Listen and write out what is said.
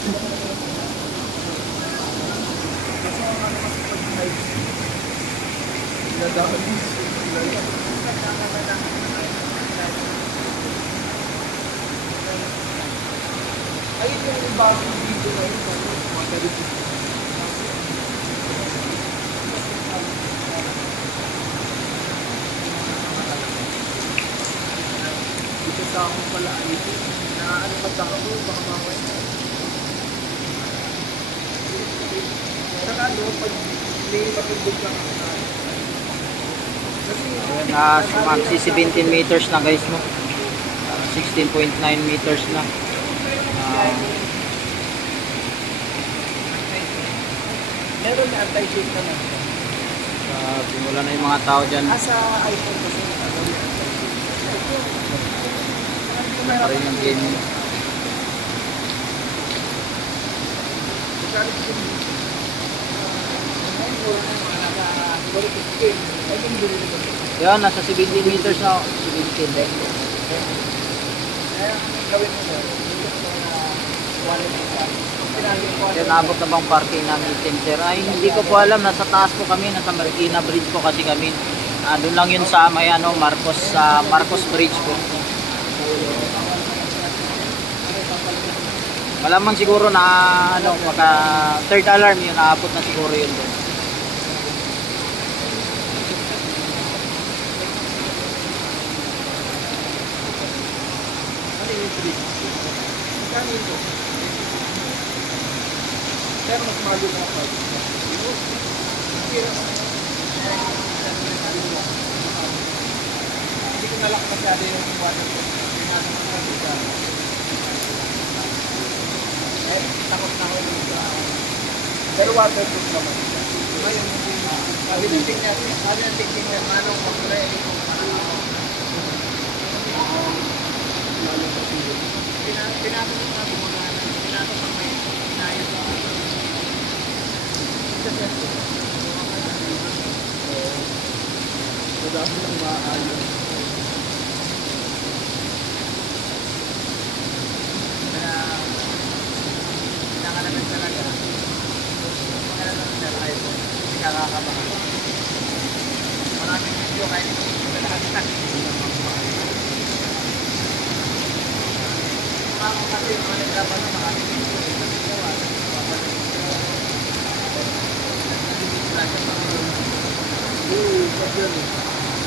Ayun yung bagong video na yun. Dito sa ako pala ay ito. Ano ba sa ako? Baka mamaya. Saka doon, pag may matundog lang ako na. Magsi 17 meters na guys mo. 16.9 meters na. Meron na anti-shake naman. Wala na yung mga tao dyan. Sa iPhone kasi Pa rin yung game. Yan, nasa 17 meters na. 17. Kaya naabot na bang parking namin sir? Ay, hindi ko po alam. Nasa taas po kami. Nasa Marikina Bridge po kasi kami. Doon lang yun sa may Marcos Bridge po. Malamang siguro na maka third alarm yun. Naabot na siguro yun doon. Pero mas malo na ako. Hindi ko nalak masyado yung water ko. Takot na ako yung pero waterproof naman. Ngayon, sabi ng tingnan, manong mag-ready ko pinatong natin mo na pinatong ang may inayos ko. Madami lang maayos. Pinakalaman talaga. Pinakalaman talaga ayos. Hindi kakakabahan. Maraming video kahit hindi ko lahat. Ako kasi yung managlaban na maraming video. Hindi ko